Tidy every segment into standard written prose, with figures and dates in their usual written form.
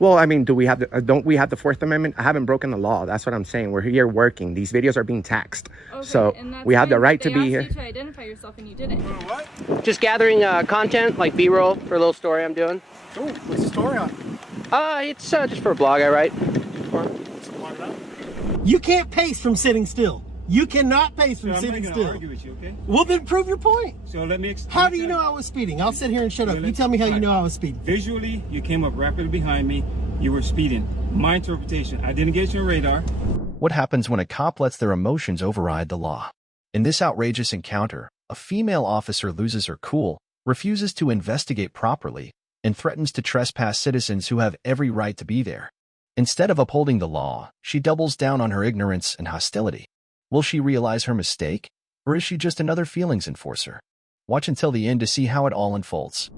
Well, I mean, do we have the, don't we have the Fourth Amendment? I haven't broken the law. That's what I'm saying. We're here working. These videos are being taxed. Okay, so we have the right to be here. They asked you to identify yourself and you didn't. What? Just gathering content, like B-roll for a little story I'm doing. Oh, what's the story on? It's just for a blog I write. You can't pace from sitting still. You cannot pace from sitting still. I'm not going to argue with you, okay? Well, then prove your point. So let me explain. How do you know I was speeding? I'll sit here and shut up. You tell me how you know I was speeding. Visually, you came up rapidly behind me. You were speeding. My interpretation, I didn't get your radar. What happens when a cop lets their emotions override the law? In this outrageous encounter, a female officer loses her cool, refuses to investigate properly, and threatens to trespass citizens who have every right to be there. Instead of upholding the law, she doubles down on her ignorance and hostility. Will she realize her mistake, or is she just another feelings enforcer? Watch until the end to see how it all unfolds.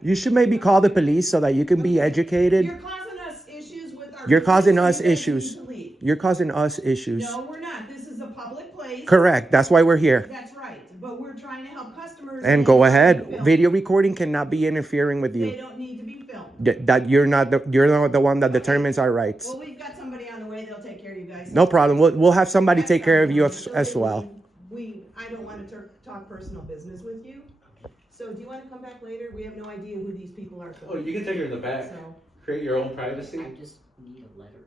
You should maybe call the police so that you can be educated. You're causing us issues with our... You're causing us issues. You're causing us issues. No, we're not. This is a public place. Correct. That's why we're here. That's right. But we're trying to help customers. And go ahead. Video recording cannot be interfering with you. They don't need to be filmed. That you're not the one that determines our rights. Well, we've got somebody on the way. They'll take care of you guys. No problem. We'll have somebody take care of you as well. I don't want to talk personal business with you. So do you want to come back later? We have no idea who these people are. Oh, you can take her in the back. So, create your own privacy. I just need a letter.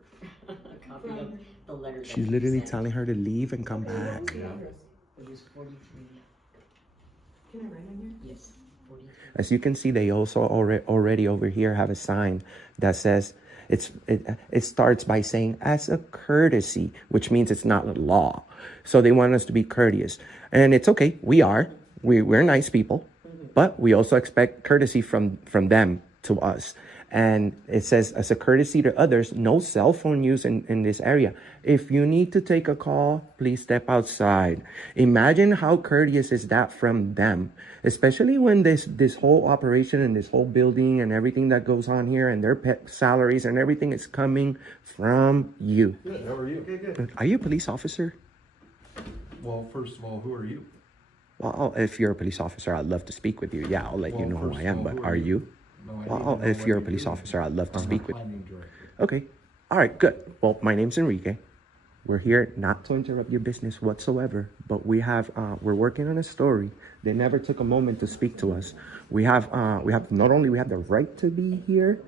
A copy of the letter. She's literally telling her to leave and come back. Yeah. It is 43. Can I write on here? Yes. 43. As you can see, they also already over here have a sign that says it starts by saying as a courtesy, which means it's not a law. So they want us to be courteous, and it's okay. We're nice people, but we also expect courtesy from them to us. And it says, as a courtesy to others, no cell phone use in this area. If you need to take a call, please step outside. Imagine how courteous is that from them, especially when this whole operation and this whole building and everything that goes on here and their pet salaries and everything is coming from you. Good. How are you? Okay, good. Are you a police officer? Well, first of all, who are you? Well, if you're a police officer, I'd love to speak with you. Yeah, I'll let you know who I am, but are you? Well, if you're a police officer, I'd love to speak with you. Okay. All right, good. Well, my name's Enrique. We're here not to interrupt your business whatsoever, but we're working on a story. They never took a moment to speak to us. We have not only we have the right to be here.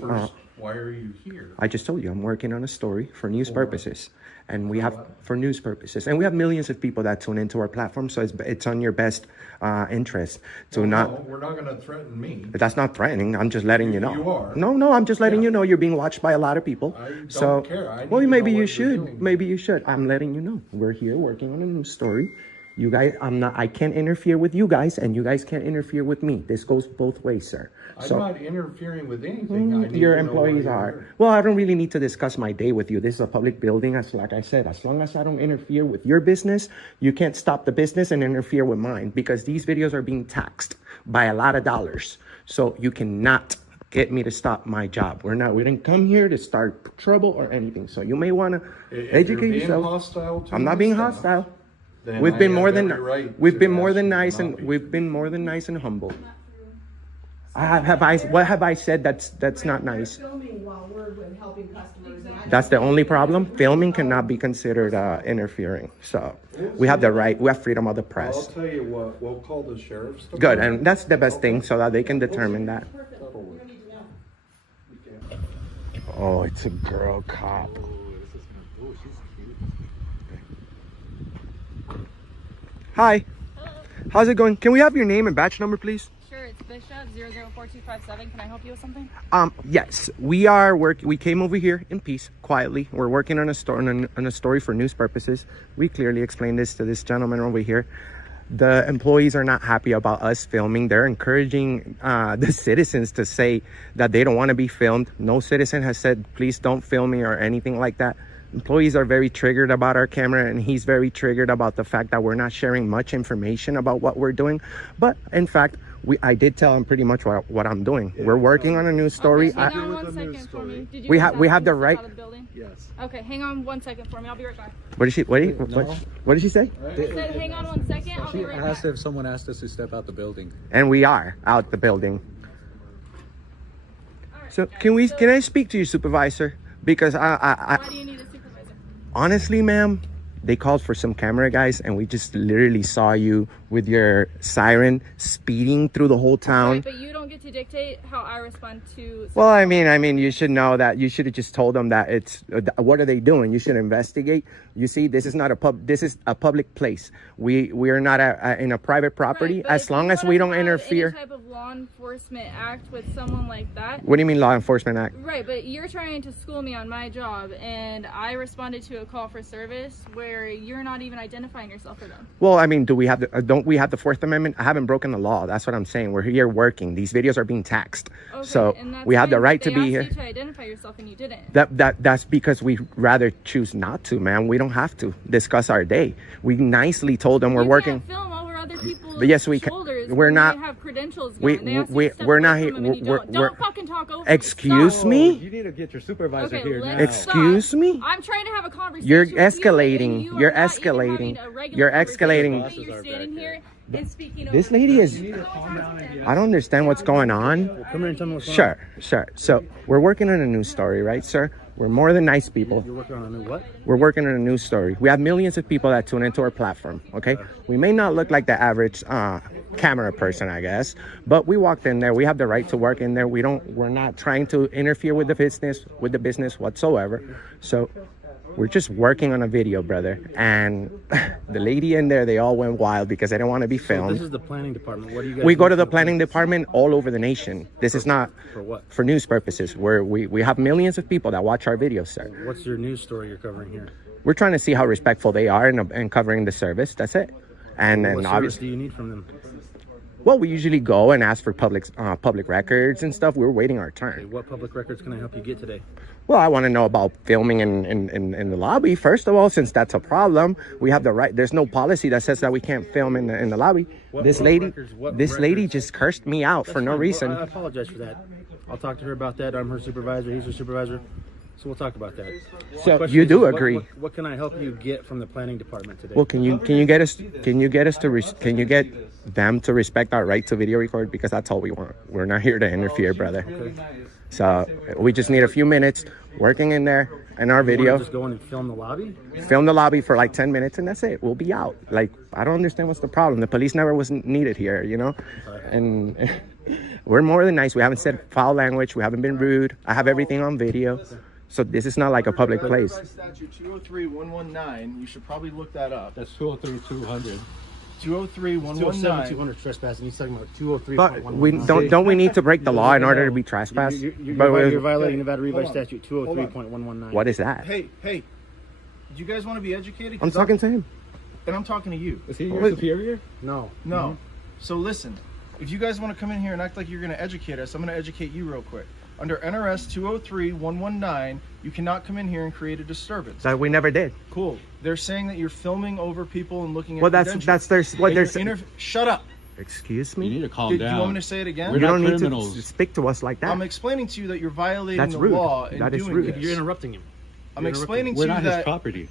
First, why are you here? I just told you I'm working on a story for news purposes. And we have for news purposes, and we have millions of people that tune into our platform, so it's on your best interest to No, we're not going to threaten me. That's not threatening. I'm just letting you know. You are. No, I'm just letting you know you're being watched by a lot of people. I don't so, care. I need well, to maybe know you what you're should. doing. Maybe you should. I'm letting you know. We're here working on a news story. You guys, I can't interfere with you guys, and you guys can't interfere with me. This goes both ways, sir. I'm not interfering with anything. I need Your to know employees why you're are. here. Well, I don't really need to discuss my day with you. This is a public building. Like I said, as long as I don't interfere with your business, you can't stop the business and interfere with mine, because these videos are being taxed by a lot of dollars. So you cannot get me to stop my job. We didn't come here to start trouble or anything. So you may want to educate yourself. Hostile to I'm not my being staff, hostile. then We've I been have more than every right we've to been more ask than you to nice not and be. we've been more than nice and humble. What have I said that's not nice? Filming while we're helping customers. That's the only problem. Filming cannot be considered interfering. So we have the right. We have freedom of the I'll press. tell you what, we'll call the sheriff's department. Good, and that's the best thing, so that they can determine that. Oh, it's a girl cop. Hi. How's it going? Can we have your name and badge number, please? Sure, it's Bishop 004257. Can I help you with something? Yes, we came over here in peace, quietly. We're working on a story for news purposes. We clearly explained this to this gentleman over here. The employees are not happy about us filming. They're encouraging the citizens to say that they don't want to be filmed. No citizen has said, please don't film me or anything like that. Employees are very triggered about our camera, and he's very triggered about the fact that we're not sharing much information about what we're doing. But in fact, I did tell him pretty much what I'm doing. We're working on a news story. Okay, hang on 1 second for me. Did you we have the right. Yes. Okay, hang on 1 second for me. I'll be right back. What did she say? I said, hang on 1 second. I'll be right back. If someone asked us to step out the building. And we are out the building. So can I speak to your supervisor? Because Why do you need a supervisor? honestly, ma'am, they called for some camera guys, and we just literally saw you with your siren speeding through the whole town. Right, but you don't get to dictate how I respond to. Well, I mean, you should know that. You should have just told them that it's. What are they doing? You should investigate. You see, this is not a pub. This is a public place. We are not in a private property. Right, but as if long you as we wanna don't have interfere. Any type of law enforcement act with someone like that. What do you mean, law enforcement act? Right, but you're trying to school me on my job, and I responded to a call for service where you're not even identifying yourself for them. Well, I mean, don't we have the Fourth Amendment? I haven't broken the law. That's what I'm saying. We're here working. These videos are being taxed, Okay, so and that's we have the fine, right but to they be asked here. you to identify yourself, and you didn't. That's because we rather choose not to, man. We don't have to discuss our day. We nicely told them we're You working. can't film over other people's But yes, we can. shoulders We're when not. They have credentials. We- going. They ask you we- to step we're away not from here- them and you we're- don't fucking talk over. Excuse Stop. me? You need to get your supervisor Okay, here let's now. Excuse stop. me? I'm trying to have a conversation. You're with you, and escalating. you are You're not even escalating. having a regular You're conversation. escalating. You're standing here and speaking This over lady me. is. I don't understand what's going on. Come here and tell me what's going on. Sure. So we're working on a news story, right, sir? We're more than nice people. You're working on a new what? We're working on a news story. We have millions of people that tune into our platform, okay? We may not look like the average camera person, I guess, but we walked in there. We have the right to work in there. We're not trying to interfere with the business whatsoever. So we're just working on a video, brother. And the lady in there, they all went wild because they don't want to be So filmed. this is the planning department. What do you guys We go do to for the planning department all over the nation. This is not For what? for news purposes. We have millions of people that watch our videos, sir. What's your news story you're covering here? We're trying to see how respectful they are in covering the service. That's it. And What then service obviously, do you need from them? well, we usually go and ask for public records and stuff. We're waiting our Okay, turn. what public records can I help you get today? Well, I want to know about filming in the lobby. First of all, since that's a problem, we have the right. There's no policy that says that we can't film in the lobby. What This lady records? just cursed me out for That's no fine. reason. Well, I apologize for that. I'll talk to her about that. I'm her supervisor. He's her supervisor. So we'll talk about that. So Question you is, do what- agree? What can I help you get from the planning department today? Well, can you get them to respect our right to video record, because that's all we want. We're not here to interfere, brother. So we just need a few minutes working in there in our You wanna video. just go in and film the lobby? Film the lobby for like 10 minutes and that's it. We'll be out. Like, I don't understand what's the problem. The police never was needed here, you know? And we're more than nice. We haven't said foul language. We haven't been rude. I have everything on video. So this is not like a public place. Statute 203-119. You should probably look that up. That's 203-200. 203-119. 200 trespassing. He's talking about 203. But we don't we need to break the law in order to be trespassed? You're violating Nevada Revised Statute 203.119. What is that? Hey, do you guys want to be educated? I'm talking to him. And I'm talking to you. Is he your superior? No. No. So listen, if you guys want to come in here and act like you're going to educate us, I'm going to educate you real quick. Under NRS 203-119, you cannot come in here and create a disturbance. That we never did. Cool. They're saying that you're filming over people and looking at Well, that's their what And they're you're saying. Shut up. Excuse You me? need to calm Do down. you want me to say it again? We're You not don't need criminals. to speak to us like that. I'm explaining to you that you're violating That's the rude. law and That is doing rude. this. You're interrupting him. I'm explaining to We're you not his that property.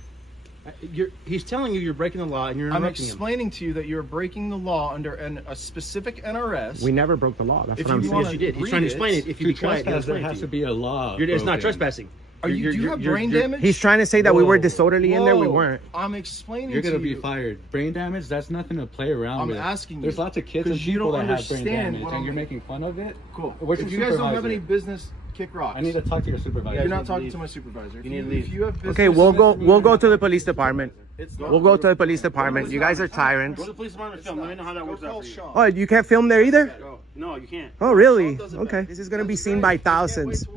He's telling you you're breaking the law and you're I'm interrupting him. explaining to you that you're breaking the law under a specific NRS. We never broke the law. That's If what I'm you saying. wanna Yes, you did. He's read trying to explain it. it. If you be quiet, he'll Trespass, there explain it has to to you. be a law. It's not broken. trespassing. Do you have brain damage? He's trying to say that we were Whoa. disorderly in there. We Whoa. weren't. I'm explaining You're to gonna be you. fired. Brain damage? That's nothing to play around I'm with. asking There's you, lots of kids and 'cause you people don't that have brain understand damage, what and I'm- you're making fun of it. Cool. Where's If your you guys don't have supervisor? any business, kick rocks. I need to talk to your supervisor. You're you not need to talking leave. to my supervisor. If You need to leave. If you have business, Okay, we'll go to the police department. It's We'll go to the police department. You guys are tyrants. Go to the police department and film. Let me know how that works out for you. Oh, you can't film there either? No, you can't. Oh, really? Okay. This is gonna be seen by thousands.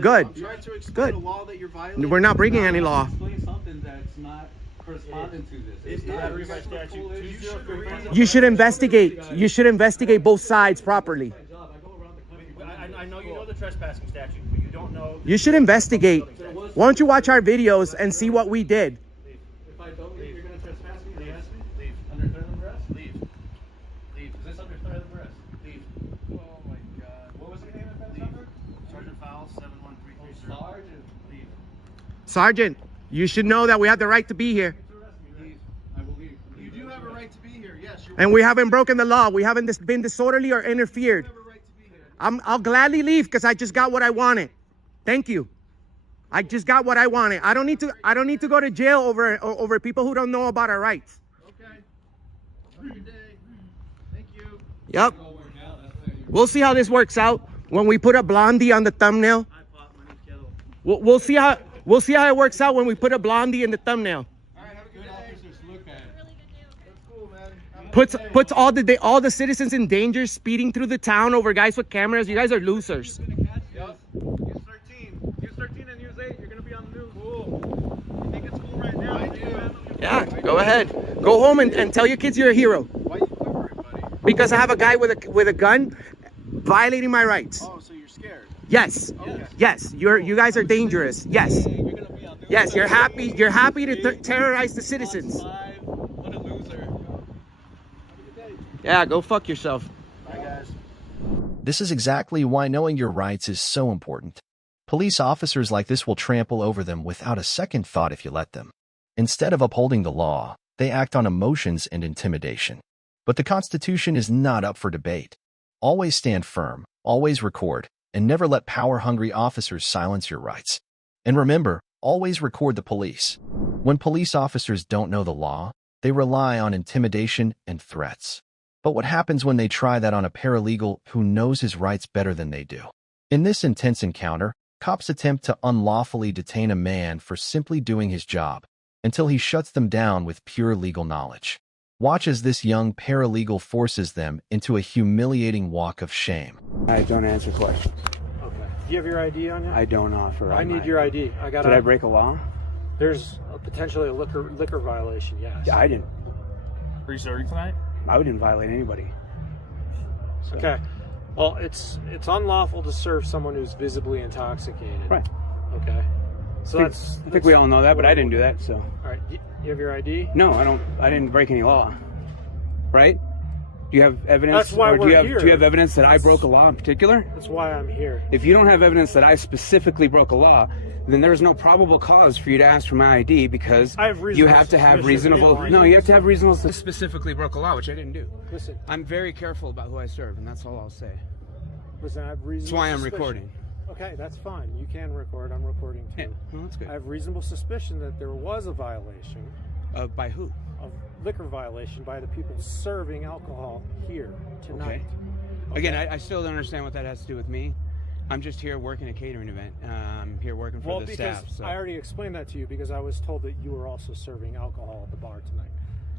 Good. I'm trying to explain Good. the law that you're violating. We're not breaking any law. Explain something that's not corresponding to this. It's not Revised statute. You should investigate. You should investigate both sides properly. I know you know the trespassing statute, but you don't know. You should investigate. Why don't you watch our videos and see what we did? If I don't leave, you're gonna trespass me? You're gonna ask me? Leave. Under threat of arrest? Leave. Leave. Is this under threat of arrest? Leave. Oh my God. What was your name at that number? Sergeant Fowles, 71330. Sergeant. Leave. Sergeant, you should know that we have the right to be here. Leave. I will leave. You do have a right to be here. Yes. And we haven't broken the law. We haven't been disorderly or interfered. You have a right to be here. I'll gladly leave because I just got what I wanted. Thank you. I just got what I wanted. I don't need to go to jail over people who don't know about our rights. Okay. Have a good day. Thank you. Yep. We'll see how this works out when we put a blondie on the thumbnail. We'll see how it works out when we put a blondie in the thumbnail. All right, have a good officers to look at. That's cool, man. Puts all the citizens in danger, speeding through the town over guys with cameras. You guys are losers. Yep. Use 13. Use 13 and use 8. You're gonna be on the news. Cool. You think it's cool right now? I do. Yeah, go ahead. Go home and tell your kids you're a hero. Why you quivering, buddy? Because I have a guy with a gun violating my rights. Oh, so you're scared? Yes. Okay. Yes. You guys are dangerous. Yes. You're gonna be on news. Yes. You're happy to terrorize the citizens. What a loser. Yeah. Go fuck yourself. Bye, guys. This is exactly why knowing your rights is so important. Police officers like this will trample over them without a second thought if you let them. Instead of upholding the law, they act on emotions and intimidation. But the Constitution is not up for debate. Always stand firm, always record, and never let power-hungry officers silence your rights. And remember, always record the police. When police officers don't know the law, they rely on intimidation and threats. But what happens when they try that on a paralegal who knows his rights better than they do? In this intense encounter, cops attempt to unlawfully detain a man for simply doing his job, until he shuts them down with pure legal knowledge. Watch as this young paralegal forces them into a humiliating walk of shame. I don't answer questions. Okay. Do you have your ID on you? I don't offer. I need your ID. Did I break a law? There's potentially a liquor violation, yes. I didn't. Are you serving tonight? I didn't violate anybody. So. Okay. Well, it's unlawful to serve someone who's visibly intoxicated. Right. Okay. So I think we all know that, but I didn't do that, so. All right. You have your ID? No, I don't. I didn't break any law. Right? Do you have evidence? That's why do you we're here. Do you have evidence that I broke a law in particular? That's why I'm here. If you don't have evidence that I specifically broke a law, then there's no probable cause for you to ask for my ID because you have to have reasonable. No, you have to have reasonable. Specifically broke a law, which I didn't do. Listen, I'm very careful about who I serve, and that's all I'll say. Listen, I have reasonable. That's why I'm suspicion. recording. Okay, that's fine. You can record. I'm recording too. Yeah, well, that's good. I have reasonable suspicion that there was a violation. By who? A liquor violation by the people serving alcohol here tonight. Okay. Again, I still don't understand what that has to do with me. I'm just here working a catering event. I'm here working for the staff. So. I already explained that to you because I was told that you were also serving alcohol at the bar tonight.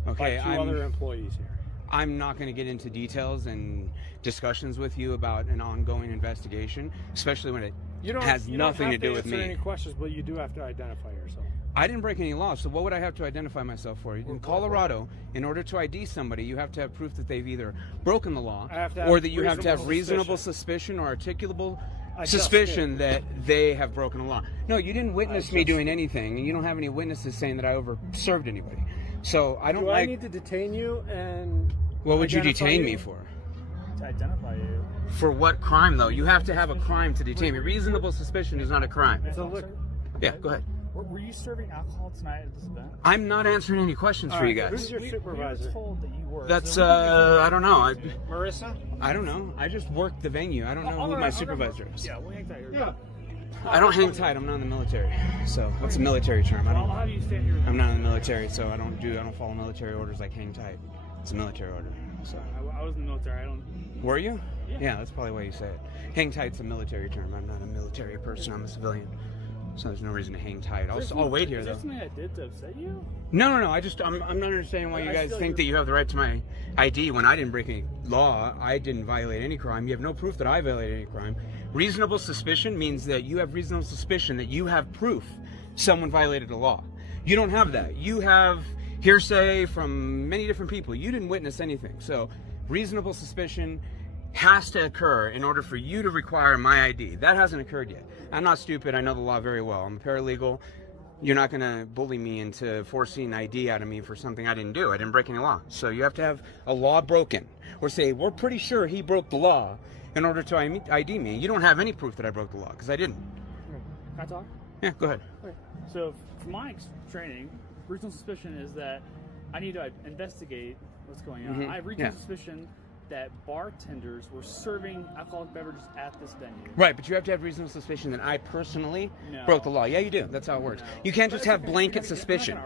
Okay, by two other employees here. I'm not going to get into details and discussions with you about an ongoing investigation, especially when it has nothing to do with me. You don't have to answer any questions, but you do have to identify yourself. I didn't break any laws, so what would I have to identify myself for? In Colorado, in order to ID somebody, you have to have proof that they've either broken the law or that you have to have reasonable suspicion or articulable suspicion that they have broken the law. No, you didn't witness me doing anything, and you don't have any witnesses saying that I overserved anybody. So I don't Do I need to detain you and... What would you detain me for? To identify you. For what crime, though? You have to have a crime to detain me. Reasonable suspicion is not a crime. Yeah, go ahead. Were you serving alcohol tonight at this event? I'm not answering any questions for you guys. Who's your supervisor? We were told that you were. That's, I don't know. Marissa? I don't know. I just worked the venue. I don't know who my supervisor is. Yeah, we'll hang tight. Yeah. I don't hang tight. I'm not in the military. So that's a military term. I'll have you stand here. I'm not in the military, so I don't follow military orders like hang tight. It's a military order. So I was in the military. I don't. Were you? Yeah, that's probably why you say it. Hang tight's a military term. I'm not a military person. I'm a civilian. So there's no reason to hang tight. I'll wait here, though. Is there something I did to upset you? No. I'm not understanding why you guys think that you have the right to my ID when I didn't break any law. I didn't violate any crime. You have no proof that I violated any crime. Reasonable suspicion means that you have reasonable suspicion that you have proof someone violated a law. You don't have that. You have hearsay from many different people. You didn't witness anything. So reasonable suspicion has to occur in order for you to require my ID. That hasn't occurred yet. I'm not stupid. I know the law very well. I'm a paralegal. You're not going to bully me into forcing ID out of me for something I didn't do. I didn't break any law. So you have to have a law broken or say, we're pretty sure he broke the law in order to ID me. You don't have any proof that I broke the law because I didn't. Can I talk? Yeah, go ahead. Okay. So from my training, reasonable suspicion is that I need to investigate what's going on. I have reasonable suspicion that bartenders were serving alcoholic beverages at this venue. Right, but you have to have reasonable suspicion that I personally broke the law. Yeah, you do. That's how it works. You can't just have blanket suspicion.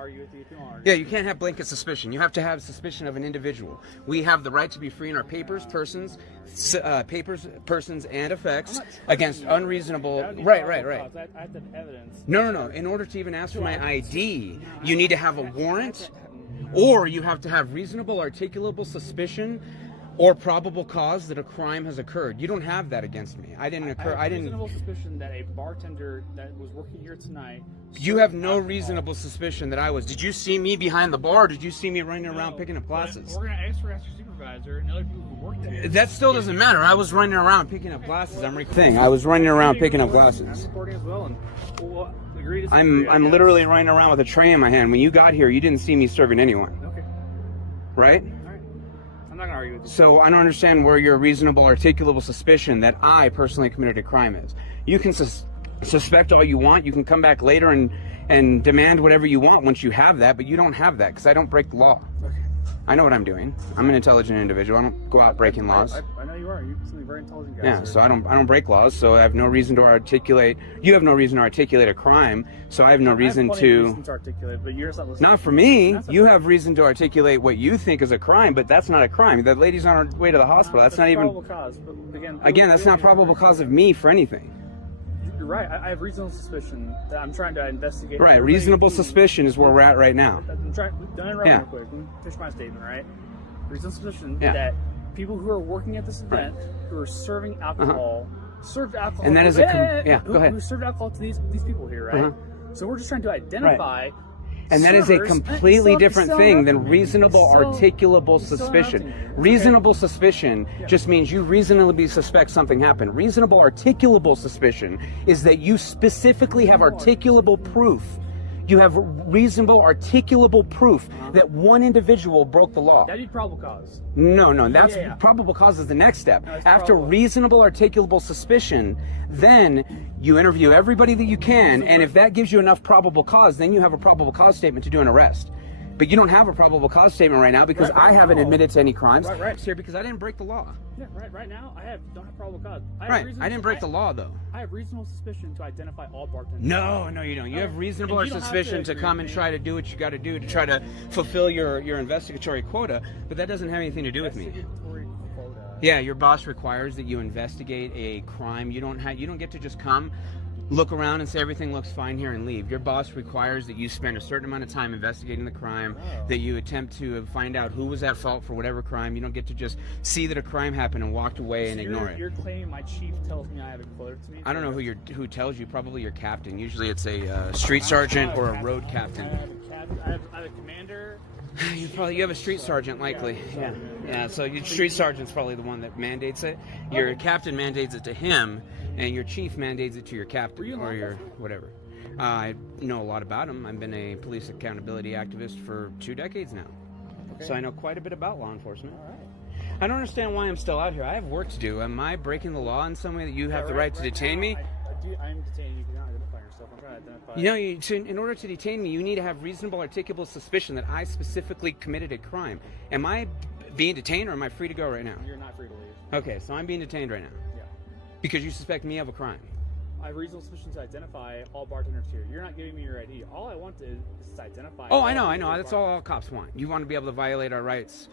Yeah, you can't have blanket suspicion. You have to have suspicion of an individual. We have the right to be free in our persons, and effects against unreasonable. Right. I have to have evidence. No. In order to even ask for my ID, you need to have a warrant, or you have to have reasonable, articulable suspicion or probable cause that a crime has occurred. You don't have that against me. I didn't. Reasonable suspicion that a bartender that was working here tonight. You have no reasonable suspicion that I was. Did you see me behind the bar? Or did you see me running around picking up glasses? We're gonna ask your supervisor and other people who worked there. That still doesn't matter. I was running around picking up glasses. I was running around picking up glasses. I'm recording as well, and I'm literally running around with a tray in my hand. When you got here, you didn't see me serving anyone. Okay. Right? I'm not gonna argue with you. So I don't understand where your reasonable, articulable suspicion that I personally committed a crime is. You can suspect all you want. You can come back later and demand whatever you want once you have that, but you don't have that because I don't break the law. Okay. I know what I'm doing. I'm an intelligent individual. I don't go out breaking laws. I know you are. You're something very intelligent guy. Yeah, so I don't break laws, so I have no reason to articulate. You have no reason to articulate a crime, so I have no reason to articulate, but you're just not listening. Not for me. You have reason to articulate what you think is a crime, but that's not a crime. That lady's on her way to the hospital. That's not even probable cause. But again, that's not probable cause of me for anything. You're right. I have reasonable suspicion that I'm trying to investigate. Right, reasonable suspicion is where we're at right now. I'm trying. Don't interrupt me real quick. Let me finish my statement. Right. Reasonable suspicion that people who are working at this event, who are serving alcohol, served alcohol. And that is go ahead. Who served alcohol to these people here, right? So we're just trying to identify. And that is a completely different thing than reasonable, articulable suspicion. Reasonable suspicion just means you reasonably suspect something happened. Reasonable, articulable suspicion is that you specifically have articulable proof. You have reasonable, articulable proof that one individual broke the law. That'd be probable cause. No. That's probable cause is the next step. After reasonable, articulable suspicion, then you interview everybody that you can, and if that gives you enough probable cause, then you have a probable cause statement to do an arrest. But you don't have a probable cause statement right now because I haven't admitted to any crimes. Right. Here because I didn't break the law. Yeah, right now I don't have probable cause. I didn't break the law though. I have reasonable suspicion to identify all bartenders. No, you don't. You have reasonable suspicion to come and try to do what you got to do to try to fulfill your investigatory quota, but that doesn't have anything to do with me. Yeah, your boss requires that you investigate a crime. You don't get to just come, look around and say everything looks fine here and leave. Your boss requires that you spend a certain amount of time investigating the crime, that you attempt to find out who was at fault for whatever crime. You don't get to just see that a crime happened and walk away and ignore it. You're claiming my chief tells me I have a quota to me? I don't know who tells you. Probably your captain. Usually it's a street sergeant or a road captain. I have a commander. You have a street sergeant, likely. Yeah. So your street sergeant's probably the one that mandates it. Your captain mandates it to him, and your chief mandates it to your captain or your whatever. I know a lot about him. I've been a police accountability activist for 2 decades now, so I know quite a bit about law enforcement. All right. I don't understand why I'm still out here. I have work to do. Am I breaking the law in some way that you have the right to detain me? I'm detaining you. You're not identifying yourself. I'm trying to identify. In order to detain me, you need to have reasonable, articulable suspicion that I specifically committed a crime. Am I being detained, or am I free to go right now? You're not free to leave. Okay, so I'm being detained right now. Yeah. Because you suspect me of a crime. I have reasonable suspicion to identify all bartenders here. You're not giving me your ID. All I want is to identify. Oh, I know. That's all cops want. You want to be able to violate our rights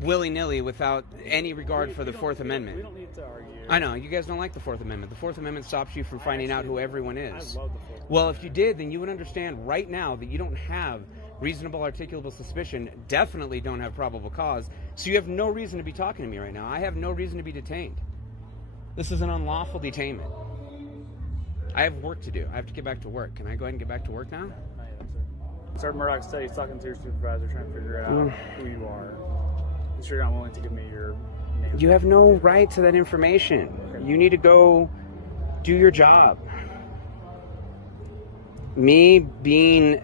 willy-nilly without any regard for the Fourth Amendment. We don't need to argue. I know. You guys don't like the Fourth Amendment. The Fourth Amendment stops you from finding out who everyone is. I love the Fourth. Well, if you did, then you would understand right now that you don't have reasonable, articulable suspicion, definitely don't have probable cause, so you have no reason to be talking to me right now. I have no reason to be detained. This is an unlawful detainment. I have work to do. I have to get back to work. Can I go ahead and get back to work now? Sergeant Murdoch said he's talking to your supervisor, trying to figure out who you are. I'm sure you're not willing to give me your name. You have no right to that information. Okay. You need to go do your job. Me being,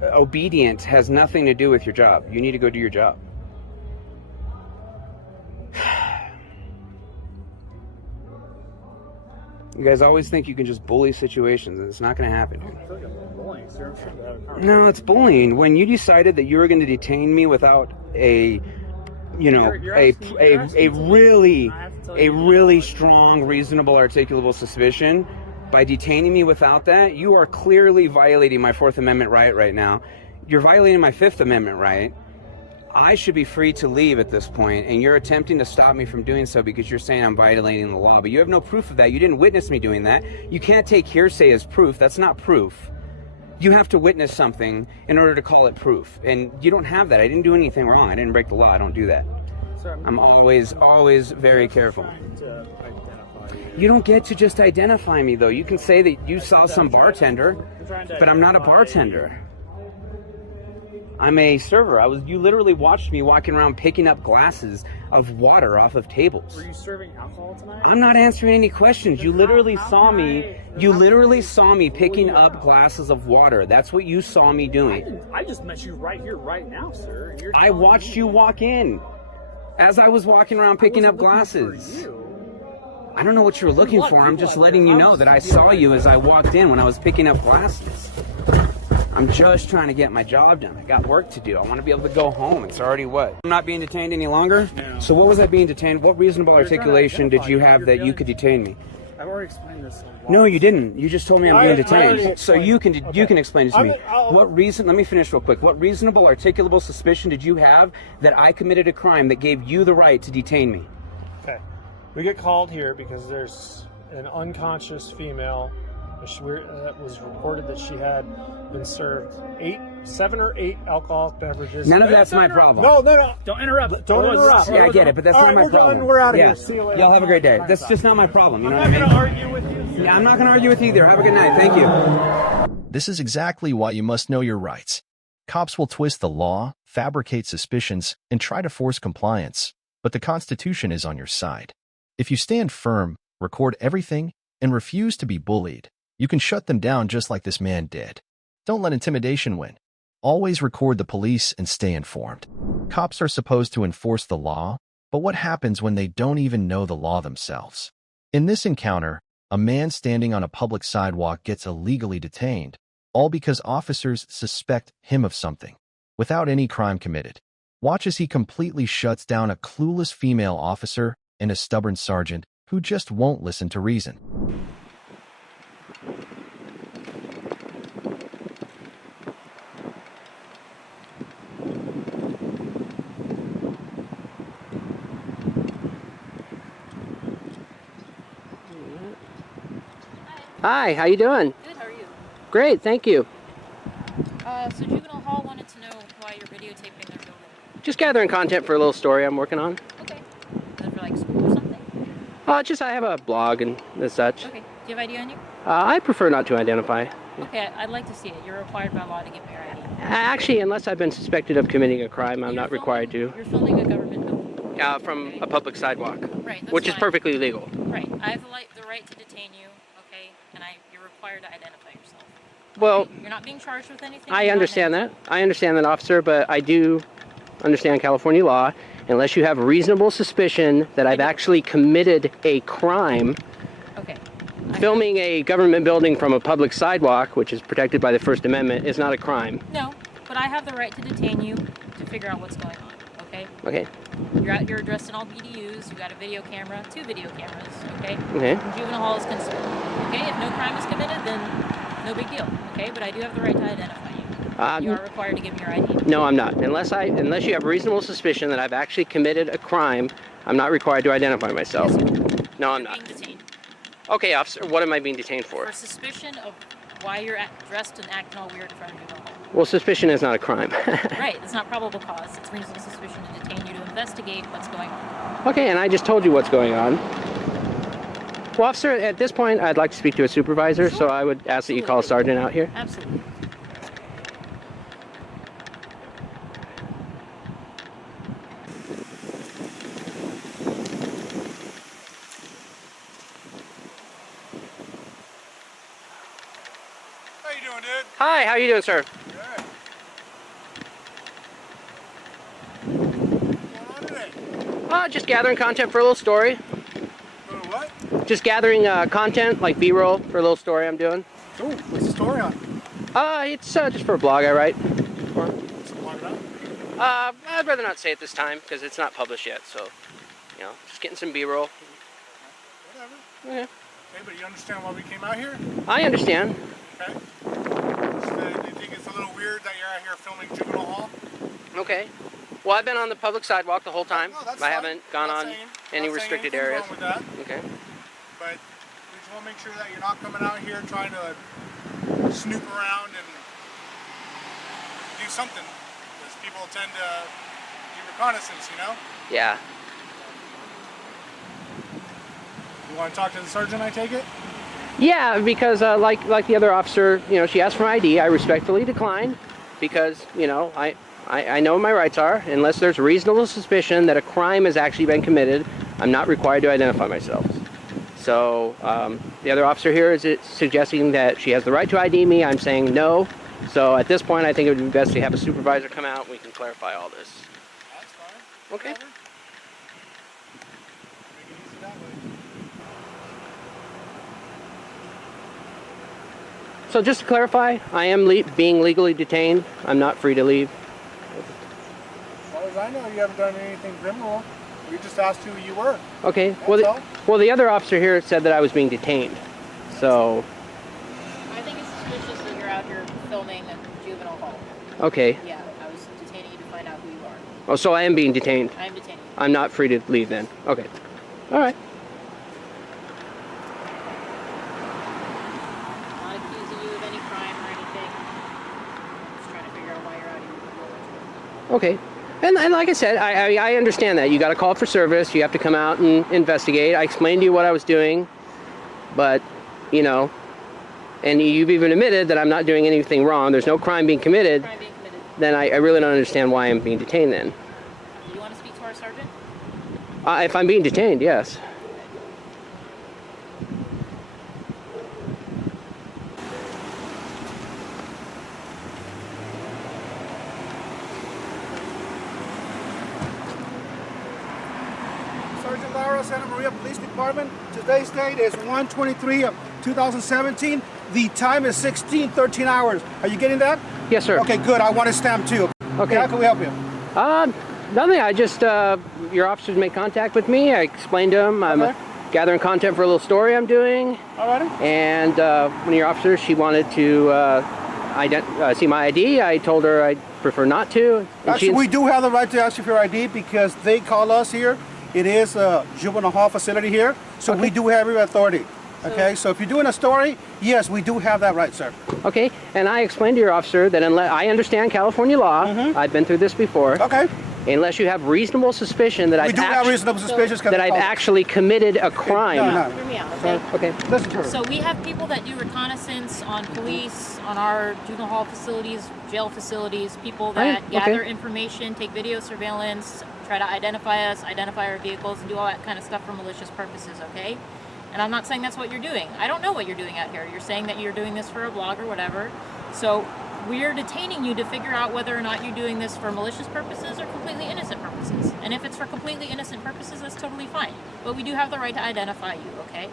obedient has nothing to do with your job. You need to go do your job. You guys always think you can just bully situations, and it's not going to happen. No, it's bullying. When you decided that you were going to detain me without a you know, a really strong, reasonable, articulable suspicion, by detaining me without that, you are clearly violating my Fourth Amendment right now. You're violating my Fifth Amendment right. I should be free to leave at this point, and you're attempting to stop me from doing so because you're saying I'm violating the law, but you have no proof of that. You didn't witness me doing that. You can't take hearsay as proof. That's not proof. You have to witness something in order to call it proof, and you don't have that. I didn't do anything wrong. I didn't break the law. I don't do that. I'm always very careful. You don't get to just identify me, though. You can say that you saw some bartender, but I'm not a bartender. I'm a server. You literally watched me walking around picking up glasses of water off of tables. Were you serving alcohol tonight? I'm not answering any questions. You literally saw me. You literally saw me picking up glasses of water. That's what you saw me doing. I just met you right here, right now, sir. And I watched you walk in as I was walking around picking up glasses. I don't know what you were looking for. I'm just letting you know that I saw you as I walked in when I was picking up glasses. I'm just trying to get my job done. I got work to do. I want to be able to go home. It's already what? I'm not being detained any longer? No. So what was I being detained? What reasonable articulation did you have that you could detain me? I've already explained this. No, you didn't. You just told me I'm being detained. So you can explain it to me. What reason? Let me finish real quick. What reasonable articulable suspicion did you have that I committed a crime that gave you the right to detain me? Okay. We get called here because there's an unconscious female. That was reported that she had been served 7 or 8 alcoholic beverages. None of that's my problem. No. Don't interrupt. Don't interrupt. Yeah, I get it, but that's not my problem. We're out of here. See you later. Y'all have a great day. That's just not my problem. You know what I mean? I'm not going to argue with you. Yeah, I'm not going to argue with you either. Have a good night. Thank you. This is exactly why you must know your rights. Cops will twist the law, fabricate suspicions, and try to force compliance, but the Constitution is on your side. If you stand firm, record everything, and refuse to be bullied, you can shut them down just like this man did. Don't let intimidation win. Always record the police and stay informed. Cops are supposed to enforce the law, but what happens when they don't even know the law themselves? In this encounter, a man standing on a public sidewalk gets illegally detained, all because officers suspect him of something, without any crime committed. Watch as he completely shuts down a clueless female officer and a stubborn sergeant who just won't listen to reason. Hi, how you doing? Good, how are you? Great, thank you. So Juvenile Hall wanted to know why you're videotaping their building. Just gathering content for a little story I'm working on. Okay. Is it for like school or something? I have a blog and such. Okay. Do you have ID on you? I prefer not to identify. Okay, I'd like to see it. You're required by law to give me your ID. Actually, unless I've been suspected of committing a crime, I'm not required to. You're filming a government building. From a public sidewalk. Right, that's which is fine. perfectly legal. Right. I have the right to detain you, okay? And you're required to identify yourself. Well, okay? You're not being charged with anything. I understand that. I understand that, officer, but I do understand California law. Unless you have reasonable suspicion that I've actually committed a crime, okay. Filming a government building from a public sidewalk, which is protected by the First Amendment, is not a crime. No, but I have the right to detain you to figure out what's going on, okay? Okay. You're addressed in all BDUs, you got a video camera, 2 video cameras, okay? Okay. Juvenile Hall is concerned, okay? If no crime is committed, then no big deal, okay? But I do have the right to identify you. You are required to give me your ID. No, I'm not. Unless you have reasonable suspicion that I've actually committed a crime, I'm not required to identify myself. Yes, no, I'm not. Being detained. Okay, officer, what am I being detained for? For suspicion of why you're dressed and acting all weird in front of Juvenile Hall. Well, suspicion is not a crime. Right, it's not probable cause. It's reasonable suspicion to detain you to investigate what's going on. Okay, and I just told you what's going on. Well, officer, at this point, I'd like to speak to a supervisor, so I would ask that you call a sergeant out here. Absolutely. How you doing, dude? Hi, how you doing, sir? Good. What's going on today? Just gathering content for a little story. What? Just gathering content, like B-roll, for a little story I'm doing. Cool. What's the story on? It's just for a blog I write. What's the blog about? I'd rather not say it this time because it's not published yet. So, you know, just getting some B-roll. Whatever. Yeah. Okay, but you understand why we came out here? I understand. Okay. Do you think it's a little weird that you're out here filming juvenile hall? Okay. Well, I've been on the public sidewalk the whole time. No, that's I fine. haven't gone on any restricted areas. Wrong with that. Okay. But we just want to make sure that you're not coming out here trying to snoop around and do something. Because people tend to do reconnaissance, you know? Yeah. You want to talk to the sergeant, I take it? Yeah, because like the other officer, you know, she asked for my ID. I respectfully declined because, you know, I know what my rights are. Unless there's reasonable suspicion that a crime has actually been committed, I'm not required to identify myself. So the other officer here is suggesting that she has the right to ID me. I'm saying no. So at this point, I think it would be best to have a supervisor come out and we can clarify all this. That's fine. Okay. Whatever. Make it easy that way. So just to clarify, I am being legally detained. I'm not free to leave. As far as I know, you haven't done anything criminal. We just asked who you were. Okay. That's all. Well, the other officer here said that I was being detained. So. I think it's suspicious that you're out here filming a juvenile hall. Okay. Yeah, I was detaining you to find out who you are. Oh, so I am being detained. I am detaining you. I'm not free to leave then. Okay. All right. I'm not accusing you of any crime or anything. Just trying to figure out why you're out here. Okay. And like I said, I understand that. You got a call for service. You have to come out and investigate. I explained to you what I was doing. But, you know, and you've even admitted that I'm not doing anything wrong. There's no crime being committed. Then I really don't understand why I'm being detained then. Do you want to speak to our sergeant? If I'm being detained, yes. Sergeant Lara, Santa Maria Police Department. Today's date is 1/23/2017. The time is 16:13 hours. Are you getting that? Yes, sir. Okay, good. I want a stamp too. Okay. How can we help you? Nothing. I just, your officers made contact with me. I explained to them I'm gathering content for a little story I'm doing. Alrighty. And one of your officers, she wanted to see my ID. I told her I'd prefer not to. And Actually, we do have the right to ask you for your ID because they call us here. It is a juvenile hall facility here, so we do have your authority. Okay, so if you're doing a story, yes, we do have that right, sir. Okay, and I explained to your officer that unless I understand California law, I've been through this before. Okay. Unless you have reasonable suspicion that I've actually committed a crime. Hear me out, okay? Okay. Listen to her. So we have people that do reconnaissance on police, on our juvenile hall facilities, jail facilities, people that gather information, take video surveillance, try to identify us, identify our vehicles, and do all that kind of stuff for malicious purposes, okay? And I'm not saying that's what you're doing. I don't know what you're doing out here. You're saying that you're doing this for a blog or whatever. So we're detaining you to figure out whether or not you're doing this for malicious purposes or completely innocent purposes. And if it's for completely innocent purposes, that's totally fine. But we do have the right to identify you, okay?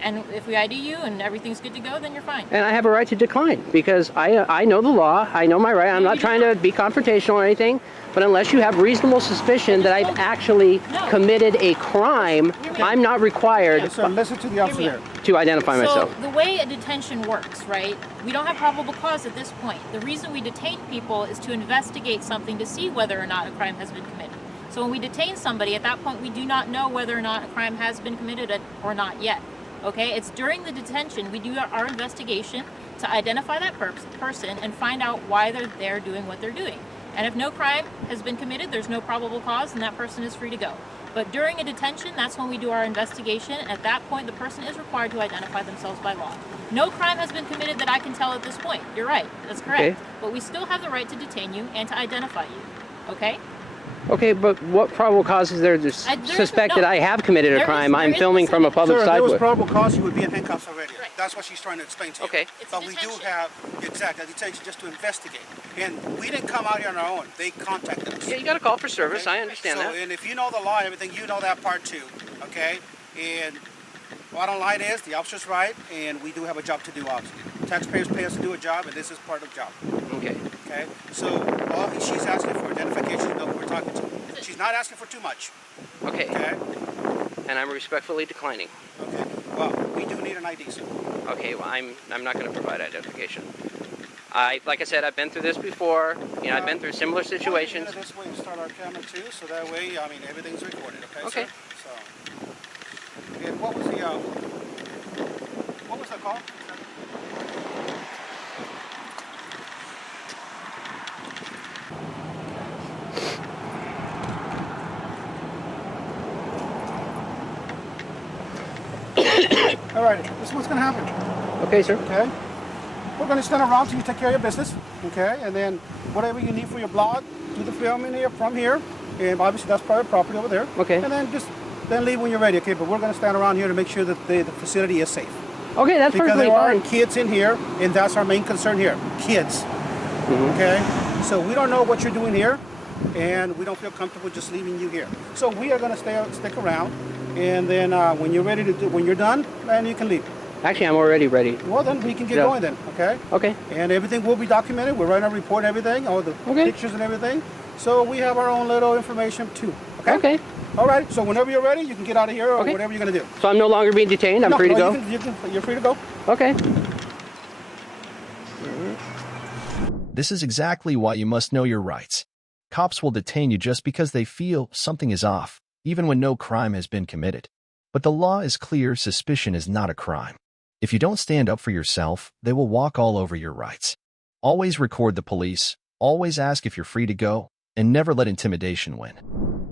And if we ID you and everything's good to go, then you're fine. And I have a right to decline because I know the law. I know my right. I'm not trying to be confrontational or anything. But unless you have reasonable suspicion that I've actually committed a crime, I'm not required listen to the officer to identify myself. So the way a detention works, right? We don't have probable cause at this point. The reason we detain people is to investigate something to see whether or not a crime has been committed. So when we detain somebody, at that point, we do not know whether or not a crime has been committed or not yet. Okay, it's during the detention we do our investigation to identify that person and find out why they're there doing what they're doing. And if no crime has been committed, there's no probable cause, and that person is free to go. But during a detention, that's when we do our investigation. At that point, the person is required to identify themselves by law. No crime has been committed that I can tell at this point. You're right, that's correct. Okay. But we still have the right to detain you and to identify you, okay? Okay, but what probable cause is there to suspect that I have committed a crime? I'm filming from a public Sir, if there was sidewalk. probable cause, you would be in handcuffs already. Right. That's what she's trying to explain to you. Okay. But we do have, a detention just to investigate. And we didn't come out here on our own. They contacted us. Yeah, you got a call for service. I understand that. And if you know the law and everything, you know that part too, okay? And bottom line is the officer's right, and we do have a job to do, obviously. Taxpayers pay us to do a job, and this is part of the job. Okay. Okay, so all she's asking for identification of who we're talking to. She's not asking for too much. Okay. Okay. And I'm respectfully declining. Okay. Well, we do need an ID, sir. Okay. Well, I'm not going to provide identification. Like I said, I've been through this before. You know, I've been through similar situations. This way we start our camera too, so that way, I mean, everything's recorded. Okay. Okay. Sir? So, and what was the call? All right, this is what's going to happen. Okay, sir. Okay. We're going to stand around till you take care of your business. Okay, and then whatever you need for your blog, do the filming here from here, and obviously that's private property over there. Okay. And then leave when you're ready. Okay, but we're going to stand around here to make sure that the facility is safe. Okay, that's because perfectly there are fine. kids in here, and that's our main concern here. Kids. Okay. So we don't know what you're doing here, and we don't feel comfortable just leaving you here. So we are going to stick around. And then when you're ready to when you're done, then you can leave. Actually, I'm already ready. Well, then we can get going then, okay? Okay. And everything will be documented. We're writing a report and everything, all the pictures and everything. So we have our own little information too, okay? Okay. All right, so whenever you're ready, you can get out of here or whatever you're going to do. So I'm no longer being detained? I'm free to go? You're free to go. Okay. This is exactly why you must know your rights. Cops will detain you just because they feel something is off, even when no crime has been committed. But the law is clear: suspicion is not a crime. If you don't stand up for yourself, they will walk all over your rights. Always record the police, always ask if you're free to go, and never let intimidation win.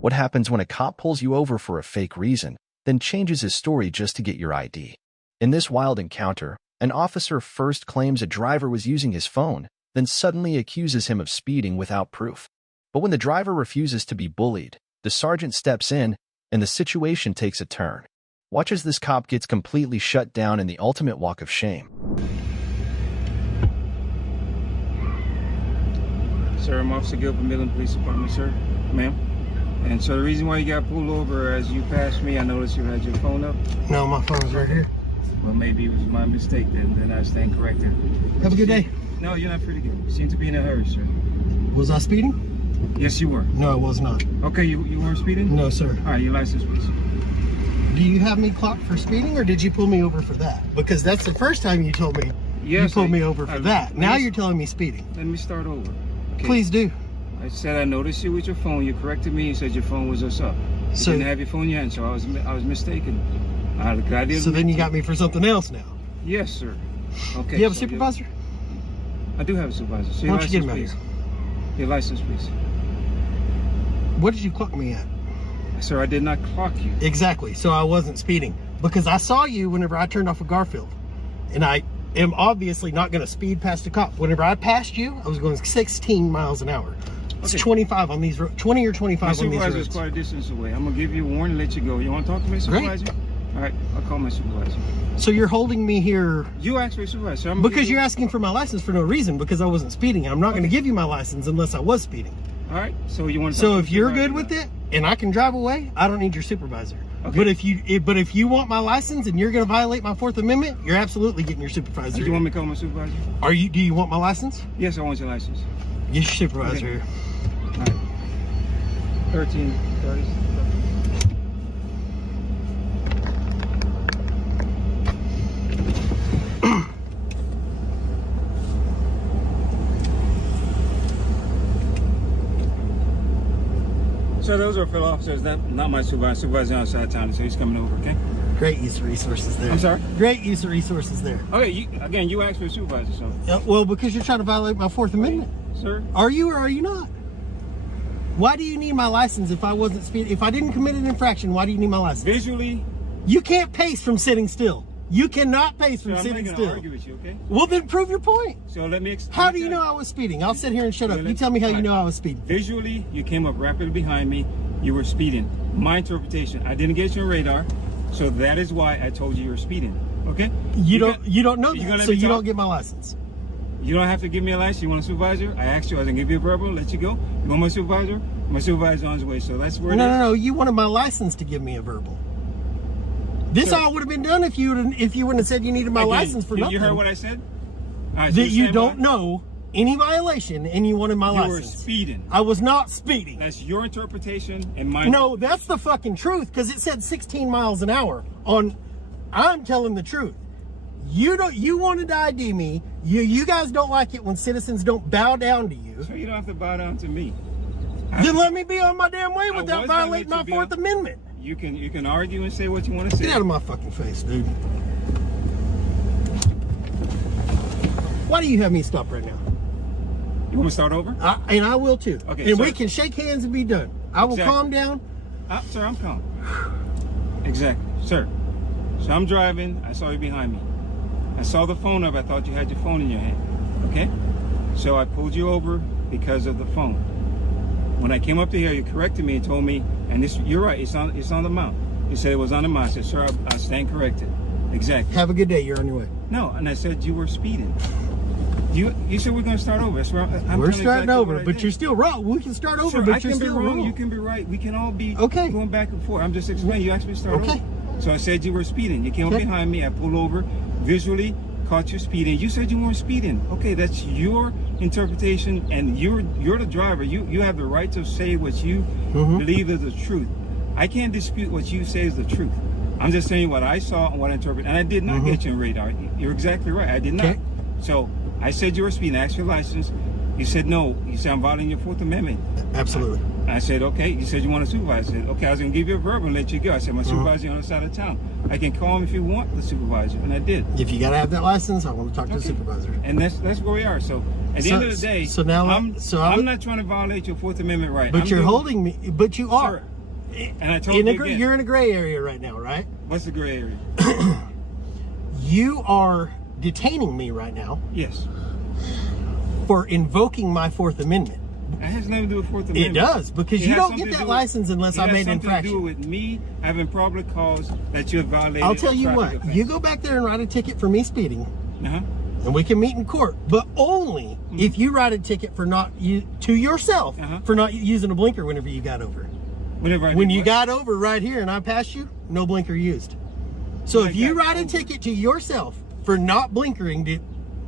What happens when a cop pulls you over for a fake reason, then changes his story just to get your ID? In this wild encounter, an officer first claims a driver was using his phone, then suddenly accuses him of speeding without proof. But when the driver refuses to be bullied, the sergeant steps in, and the situation takes a turn. Watch as this cop gets completely shut down in the ultimate walk of shame. Sir, I'm Officer Gilbert, Midland Police Department, sir. Ma'am. And so the reason why you got pulled over as you passed me, I noticed you had your phone up. No, my phone's right here. Well, maybe it was my mistake then I stand corrected. Have a good day. No, you're not free to go. You seem to be in a hurry, sir. Was I speeding? Yes, you were. No, I was not. Okay, you weren't speeding? No, sir. All right, your license, please. Do you have me clocked for speeding, or did you pull me over for that? Because that's the first time you told me you pulled me over for that. Now you're telling me speeding. Let me start over. Okay. Please do. I said I noticed you with your phone. You corrected me. You said your phone was us up. You didn't have your phone in your hand, so I was mistaken. So then you got me for something else now. Yes, sir. Okay. Do you have a supervisor? I do have a supervisor. So Why don't you get him out here? Your license, please. What did you clock me at? Sir, I did not clock you. Exactly. So I wasn't speeding. Because I saw you whenever I turned off of Garfield. And I am obviously not going to speed past a cop. Whenever I passed you, I was going 16 miles an hour. It's 25 on these roads, 20 or 25 on these roads. My supervisor is quite a distance away. I'm going to give you a warning and let you go. You want to talk to my supervisor? Great. All right, I'll call my supervisor. So you're holding me here... You asked for your supervisor. Because you're asking for my license for no reason, because I wasn't speeding. I'm not going to give you my license unless I was speeding. All right, so you want to... So if you're good with it, and I can drive away, I don't need your supervisor. Okay. But if you want my license and you're going to violate my 4th Amendment, you're absolutely getting your supervisor. Do you want me to call my supervisor? Do you want my license? Yes, I want your license. Get your supervisor here. All right. 1330. So those are fellow officers, not my supervisor. Supervisor outside town, so he's coming over, okay? Great use of resources there. I'm sorry? Great use of resources there. Okay, you asked for a supervisor, so. Well, because you're trying to violate my 4th Amendment. Sir? Are you or are you not? Why do you need my license if I wasn't speeding? If I didn't commit an infraction, why do you need my license? Visually. You can't pace from sitting still. You cannot pace from sitting still. I'm not going to argue with you, okay? Well, then prove your point. So let me explain. How do you know I was speeding? I'll sit here and shut up. You tell me how you know I was speeding. Visually, you came up rapidly behind me. You were speeding. My interpretation, I didn't get your radar, so that is why I told you you were speeding. Okay? You don't know that, so you don't get my license. You don't have to give me a license. You want a supervisor? I asked you. I was gonna give you a verbal, let you go. You want my supervisor? My supervisor's on his way, so that's where it is. No. You wanted my license to give me a verbal. This all would have been done if you wouldn't have said you needed my license for nothing. You heard what I said? Right, that you don't know any violation and you wanted my license. You were speeding. I was not speeding. That's your interpretation and mine. No, that's the fucking truth, because it said 16 miles an hour on. I'm telling the truth. You wanted to ID me. You guys don't like it when citizens don't bow down to you. So you don't have to bow down to me. Then let me be on my damn way without violating my Fourth Amendment. You can argue and say what you want to say. Get out of my fucking face, dude. Why do you have me stop right now? You want me to start over? And I will too. Okay, and we can shake hands and be done. I will calm down. Sir, I'm calm. Exactly. Sir. So I'm driving. I saw you behind me. I saw the phone up. I thought you had your phone in your hand. Okay? So I pulled you over because of the phone. When I came up to here, you corrected me and told me, and this, you're right, it's on the mount. You said it was on the mount. I said, sir, I stand corrected. Exactly. Have a good day. You're on your way. No, and I said you were speeding. You said we're going to start over. That's where we're starting over, but you're still wrong. We can start over, but you're still wrong. You can be right. We can all be going back and forth. I'm just explaining. You asked me to start over. So I said you were speeding. You came up behind me. I pulled over, visually caught you speeding. You said you weren't speeding. Okay, that's your interpretation, and you're the driver. You have the right to say what you believe is the truth. I can't dispute what you say is the truth. I'm just saying what I saw and what I interpret. And I did not get you on radar. You're exactly right. I did not. So I said you were speeding. I asked your license. You said no. You said I'm violating your Fourth Amendment. Absolutely. I said, okay. You said you want a supervisor. I said, okay, I was going to give you a verbal and let you go. I said, my supervisor's on the side of town. I can call him if you want the supervisor. And I did. If you got to have that license, I want to talk to the supervisor. And that's where we are. So at the end of the day, I'm not trying to violate your Fourth Amendment right. But you're holding me. But you are. Sir, and I told you again, you're in a gray area right now, right? What's the gray area? You are detaining me right now. Yes. For invoking my Fourth Amendment. It has nothing to do with Fourth Amendment. It does, because you don't get that license unless I made an infraction. It has something to do with me having probable cause that you have violated. I'll tell you what, you go back there and write a ticket for me speeding, and we can meet in court, but only if you write a ticket for to yourself for not using a blinker whenever you got over. When you got over right here and I passed you, no blinker used. So if you write a ticket to yourself for not blinkering,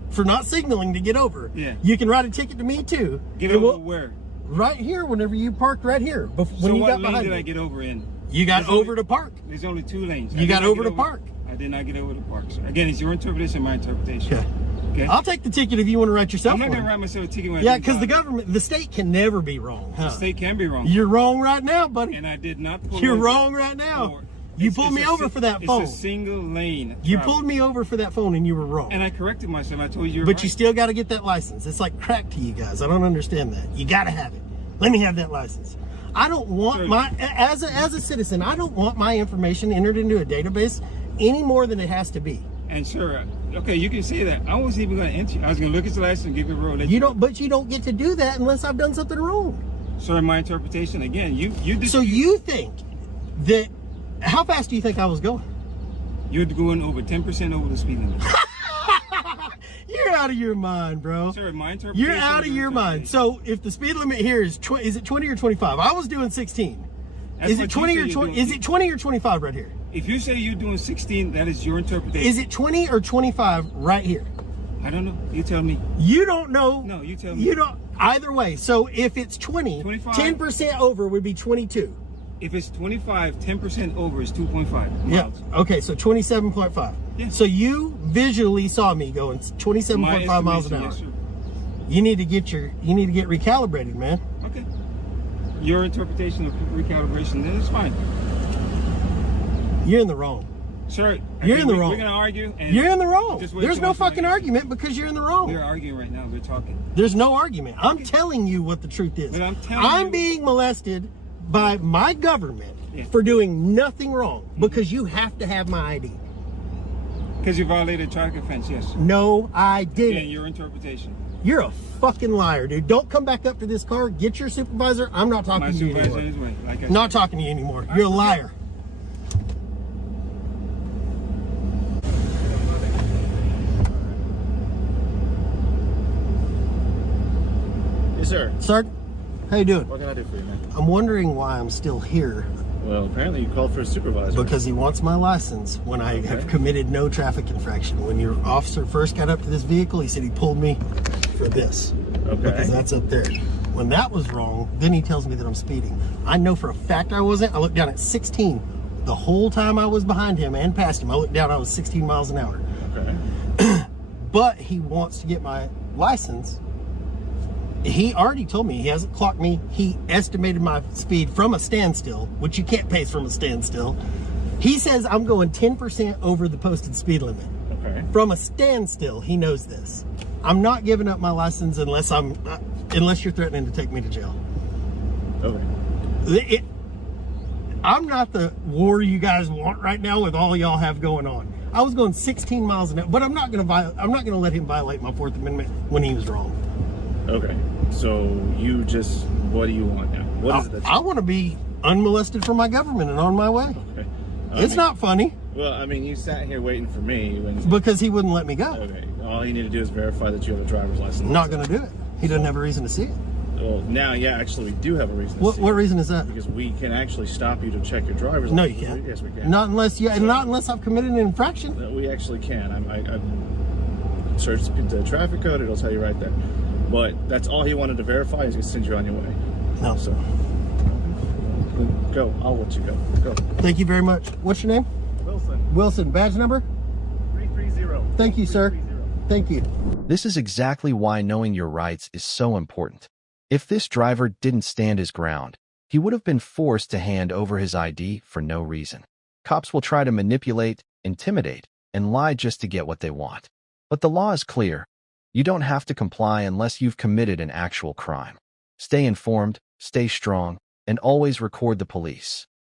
for not signaling to get over, you can write a ticket to me too. Get over where? Right here, whenever you parked right here. When you got behind me. I get over in? You got over to park. There's only 2 lanes. You got over to park. I did not get over to park. So again, it's your interpretation, my interpretation. Okay. I'll take the ticket if you want to write yourself. I'm not going to write myself a ticket. Because the state can never be wrong. The state can be wrong. You're wrong right now, buddy. And I did not pull You're wrong right now. You pulled me over for that phone. It's a single lane. You pulled me over for that phone and you were wrong. And I corrected myself. I told you But you still got to get that license. It's like crack to you guys. I don't understand that. You got to have it. Let me have that license. I don't want as a citizen, I don't want my information entered into a database any more than it has to be. And sir, okay, you can say that. I wasn't even going to enter you. I was going to look at the license and give you a road. But you don't get to do that unless I've done something wrong. Sir, my interpretation, again, So you think that, how fast do you think I was going? You're going over 10% over the speed limit. You're out of your mind, bro. Sir, my interpretation. You're out of your mind. So if the speed limit here is it 20 or 25? I was doing 16. Is it 20 or 20? Is it 20 or 25 right here? If you say you're doing 16, that is your interpretation. Is it 20 or 25 right here? I don't know. You tell me. You don't know. No, you tell me. You don't. Either way. So if it's 20, 25, 10% over would be 22. If it's 25, 10% over is 2.5 miles. Yeah. Okay, so 27.5. Yeah. So you visually saw me going 27.5 miles an hour. Yes, sir. You need to get recalibrated, man. Okay. Your interpretation of recalibration, then it's fine. You're in the wrong. Sir, you're in the wrong. We're going to argue. And you're in the wrong. There's no fucking argument because you're in the wrong. We're arguing right now. We're talking. There's no argument. I'm telling you what the truth is. But I'm being molested by my government for doing nothing wrong because you have to have my ID. Because you violated a traffic offense, yes. No, I didn't. Again, your interpretation. You're a fucking liar, dude. Don't come back up to this car. Get your supervisor. I'm not talking to you anymore. Anyway, not talking to you anymore. You're a liar. Yes, sir. Sir, how you doing? What can I do for you, man? I'm wondering why I'm still here Well, apparently you called for a supervisor. Because he wants my license when I have committed no traffic infraction. When your officer first got up to this vehicle, he said he pulled me for this. Okay. Because that's up there. When that was wrong, then he tells me that I'm speeding. I know for a fact I wasn't. I looked down at 16. The whole time I was behind him and past him, I looked down, I was 16 miles an hour. Okay. But he wants to get my license. He already told me he hasn't clocked me. He estimated my speed from a standstill, which you can't pace from a standstill. He says I'm going 10% over the posted speed limit. Okay. From a standstill, he knows this. I'm not giving up my license unless you're threatening to take me to jail. Okay. I'm not the war you guys want right now with all y'all have going on. I was going 16 miles an hour, but I'm not going to let him violate my Fourth Amendment when he was wrong. Okay. So what do you want now? What is it that I want to be unmolested from my government and on my way. Okay. It's not funny. Well, I mean, you sat here waiting for me because he wouldn't let me go. Okay. All you need to do is verify that you have a driver's license. I'm not going to do it. He doesn't have a reason to see it. Well, now, yeah, actually, we do have a reason. What reason is that? Because we can actually stop you to check your driver's No, license. you can't. Yes, we can. Not unless I've committed an infraction. We actually can. I searched the traffic code. It'll tell you right there. But that's all he wanted to verify. He's going to send you on your way. No. So, go. I'll let you go. Go. Thank you very much. What's your name? Wilson. Wilson. Badge number? 330. Thank you, sir. Thank you. This is exactly why knowing your rights is so important. If this driver didn't stand his ground, he would have been forced to hand over his ID for no reason. Cops will try to manipulate, intimidate, and lie just to get what they want. But the law is clear. You don't have to comply unless you've committed an actual crime. Stay informed, stay strong, and always record the police.